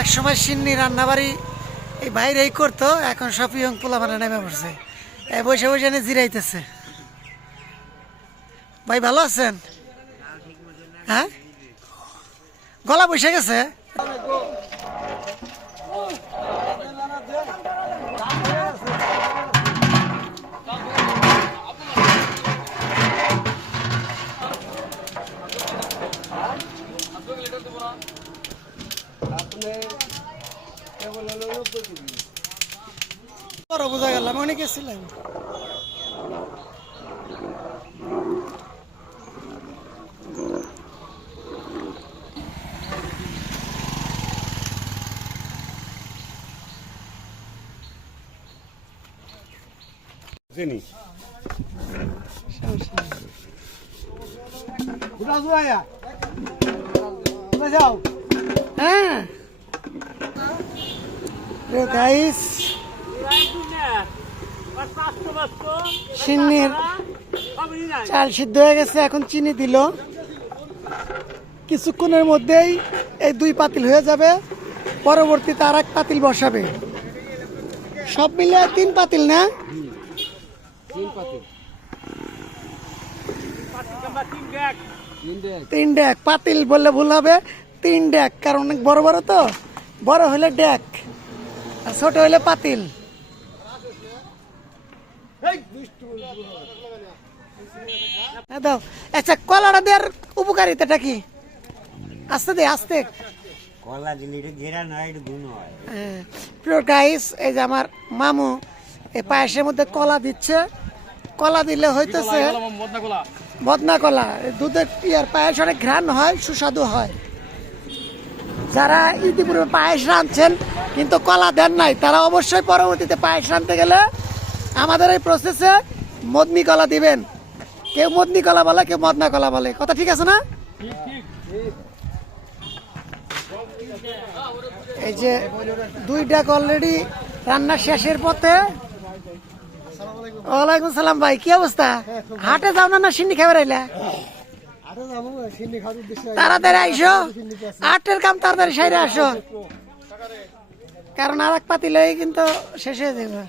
এক সময় সিন্নি রান্নাবাড়ি এই বাইরে এই করতো, এখন সব ইয়ং পোলা মানে নেমে পড়ছে। এ বসে বসে এনে জিরাইতেছে। ভাই, ভালো আছেন? হ্যাঁ? গলা বসে গেছে বড় বোঝা গেল আমি অনেক ছিলাম হ্যাঁ গাইস চাল সিদ্ধ হয়ে গেছে, এখন চিনি দিল। কিছুক্ষণের মধ্যেই এই দুই পাতিল হয়ে যাবে, পরবর্তীতে আর এক পাতিল বসাবে। সব মিলে তিন পাতিল না? তিন ডেক পাতিল বললে ভুল হবে। তিন ডেক কারণ অনেক বড় বড় তো। বড় হলে ডেক আর ছোট হলে পাতিল। দাও আচ্ছা কলাটা দেওয়ার উপকারিতাটা কি? আস্তে দে আস্তে। কলা দিলে এটা ঘেরা নয় এটা গুণ হয়। হ্যাঁ, প্রিয় গাইস এই যে আমার মামু এই পায়েসের মধ্যে কলা দিচ্ছে। কলা দিলে হইতেছে। বদনা কলা? দুধের ইয়ার পায়েস অনেক ঘ্রাণ হয় সুস্বাদু হয়। যারা ইতিপূর্বে পায়েস রাঁধছেন কিন্তু কলা দেন নাই তারা অবশ্যই পরবর্তীতে পায়েস রাঁধতে গেলে আমাদের এই প্রসেসে মদনি কলা দিবেন। কেউ মদনি কলা বলে কেউ মদনা কলা বলে। কথা ঠিক আছে না? এই যে দুইটা অলরেডি রান্না শেষের পথে ওয়ালাইকুম সালাম ভাই কি অবস্থা? হাটে যাও না না সিন্নি খাবার আইলা? তাড়াতাড়ি আইসো। আটের কাম তাড়াতাড়ি সাইরে আসো। কারণ আর এক পাতি লই কিন্তু শেষ হয়ে যাবে।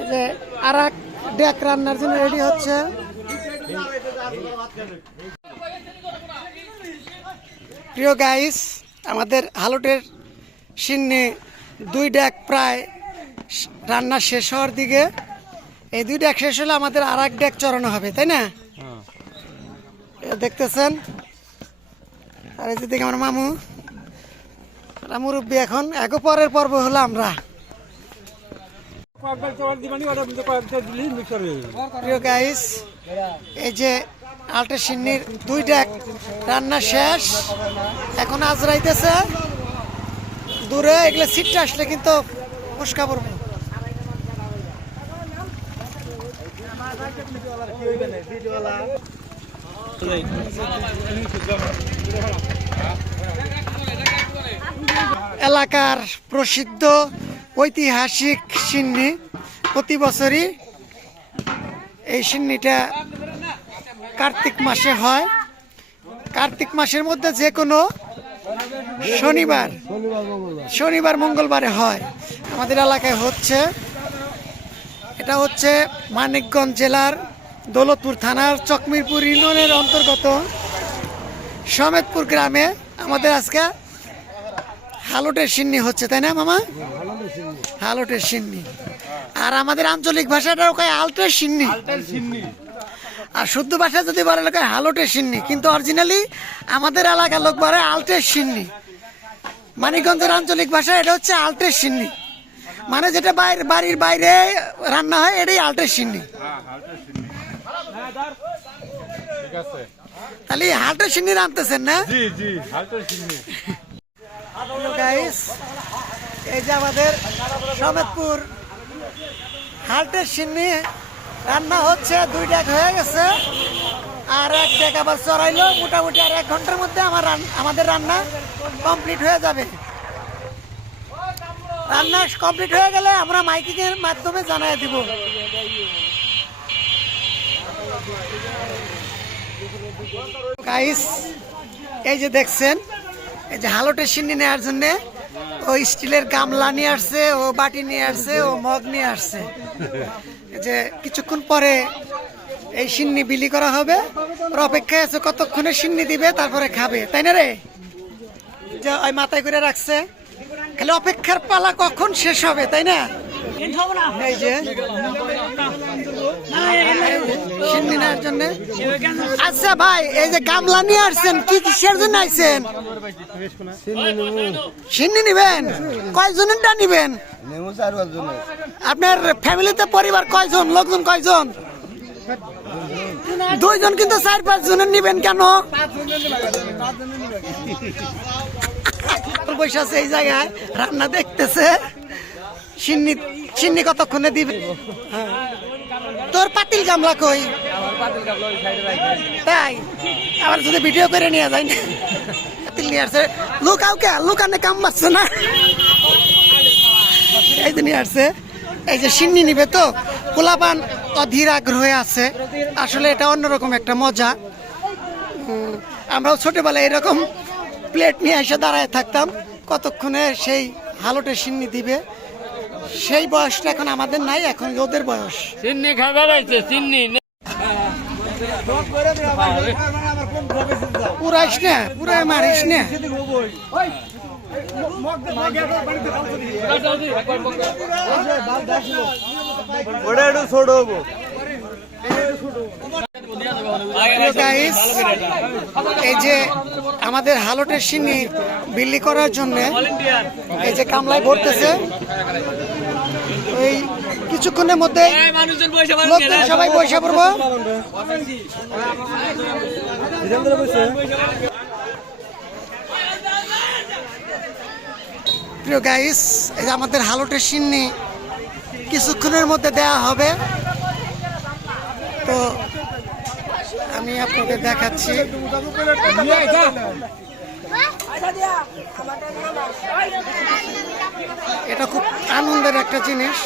এই যে আর এক ডেক রান্নার জন্য রেডি হচ্ছে। প্রিয় গাইস আমাদের হালুটের সিন্নি দুই ডেক প্রায় রান্না শেষ হওয়ার দিকে এই দুই ডেক শেষ হলে আমাদের আর এক ডেক চড়ানো হবে, তাই না? দেখতেছেন? আর এই দেখি আমার মামু। মুরব্বী এখন। এক পরের পর্ব হলো আমরা। প্রিয় গাইস এই যে আলটে সিন্নির দুই ডেক রান্না শেষ। এখন আজরাইতেছে দূরে এগুলো সিটটা আসলে কিন্তু উস্কা পড়বে। এলাকার প্রসিদ্ধ ঐতিহাসিক সিন্নি প্রতি বছরই এই সিন্নিটা কার্তিক মাসে হয়। কার্তিক মাসের মধ্যে যে কোনো শনিবার শনিবার, মঙ্গলবারে হয়। আমাদের এলাকায় হচ্ছে, এটা হচ্ছে মানিকগঞ্জ জেলার দৌলতপুর থানার চকমিরপুর ইউনিয়নের অন্তর্গত সমেতপুর গ্রামে আমাদের আজকে হালোটের সিন্নি হচ্ছে তাই না মামা? হালোটের সিন্নি। আর আমাদের আঞ্চলিক ভাষাটা কয় আলটের সিন্নি। আর শুদ্ধ ভাষা যদি বলে লোক হালোটের সিন্নি। কিন্তু অরিজিনালি আমাদের এলাকার লোক বলে আলটের সিন্নি। মানিকগঞ্জের আঞ্চলিক ভাষা এটা হচ্ছে আলটের সিন্নি। মানে যেটা বাইরে বাড়ির বাইরে রান্না হয় এটাই আলটের সিন্নি। তাহলে হালটের সিন্নি রাঁধতেছেন না? জি জি হালটা গাইস এই যে আমাদের সমেতপুর হাল্টের সিন্নি রান্না হচ্ছে দুই ডেক হয়ে গেছে আর এক ডেক আবার চড়াইলো। মোটামুটি আর এক ঘণ্টার মধ্যে আমার আমাদের রান্না কমপ্লিট হয়ে যাবে। রান্না কমপ্লিট হয়ে গেলে আমরা মাইকিং এর মাধ্যমে জানাই দিব। গাইস এই যে দেখছেন এই যে হালোটের সিন্নি নেওয়ার জন্য ও স্টিলের গামলা নিয়ে আসছে ও বাটি নিয়ে আসছে ও মগ নিয়ে আসছে। এই যে কিছুক্ষণ পরে এই সিন্নি বিলি করা হবে। ওর অপেক্ষায় আছে কতক্ষণে সিন্নি দিবে তারপরে খাবে তাই না রে? যে ওই মাথায় করে রাখছে। খালি অপেক্ষার পালা কখন শেষ হবে তাই না। এই যে আচ্ছা ভাই, এই যে গামলা নিয়ে আসছেন, কি কিসের জন্য আইছেন? সিন্নি নিবেন? কয়জনেরটা নিবেন? আপনার ফ্যামিলিতে পরিবার কয়জন, লোকজন কয়জন? দুইজন কিন্তু চার পাঁচ জনের নিবেন কেন? বসে আছে এই জায়গায়, রান্না দেখতেছে। সিন্নি সিন্নি কতক্ষণে দিবে? হ্যাঁ। তোর পাতিল গামলা কই? তাই? আবার যদি ভিডিও করে নিয়ে যায় না। পাতিল নিয়ে আসছে। লুকাও কে? লুকানে কাম পাচ্ছে না। এই যে নিয়ে আসছে। এই যে সিন্নি নিবে তো? পোলাপান অধীর আগ্রহে আছে। আসলে এটা অন্যরকম একটা মজা। আমরাও ছোটবেলায় এরকম প্লেট নিয়ে এসে দাঁড়ায় থাকতাম। কতক্ষণে সেই হালোটে সিন্নি দিবে? সেই বয়সটা এখন আমাদের নাই এখন ওদের বয়স। চিন্নি খাবার আছে চিন্নি পুরাইস না পুরাই মারিস না। ওটা একটু ছোট হব। এই যে আমাদের হালোটের সিন্নি বিল্লি করার জন্য এই যে কামলায় ভরতেছে। ওই কিছুক্ষণের মধ্যে লোকজন সবাই পয়সা পড়ব। প্রিয় গাইস এই যে আমাদের হালোটের সিন্নি কিছুক্ষণের মধ্যে দেয়া হবে। তো আমি আপনাদের দেখাচ্ছি। এটা খুব আনন্দের একটা জিনিস।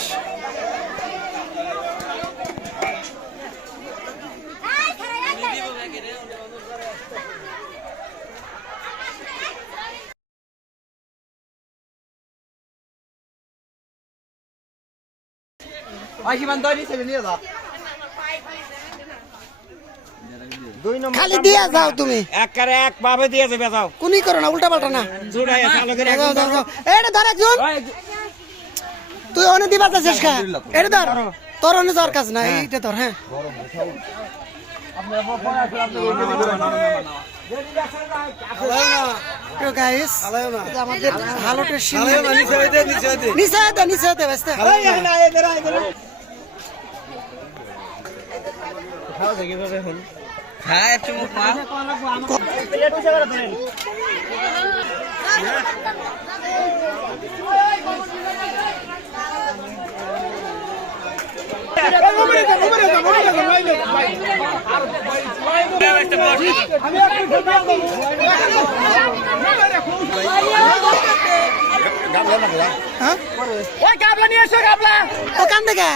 খালি দিয়া যাও তুমি। এক পাবে করো না উল্টা পাল্টা না। জোড়াই। এটা ধর। একজন। তুই অনেক দিবা যাচ্ছিস খা। এটা ধর তোর অনেক দর কাজ না এইটা ধর হ্যাঁ। তো আমাদের হালোটের সিনে নিচে দে নিচে দে। ব্যস্ত। হ্যাঁ একটু মুখ মা হ্যাঁ ওই গাবলা নিয়ে এসো গাবলা ওখান থেকে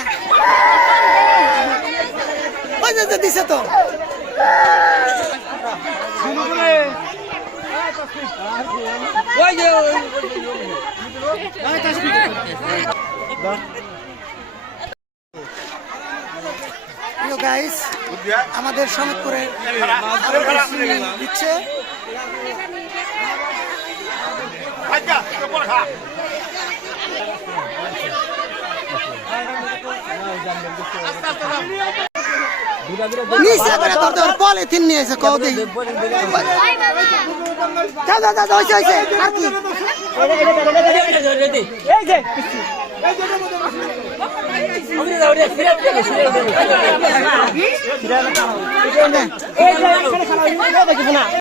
ওই যে দিছে তো ওই গাইস আমাদের সনদপুরে দিচ্ছে হবে পলিথিন নিয়ে এসে কও হইছে হইছে আর কি না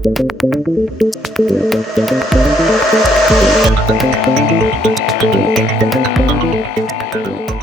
Thank you.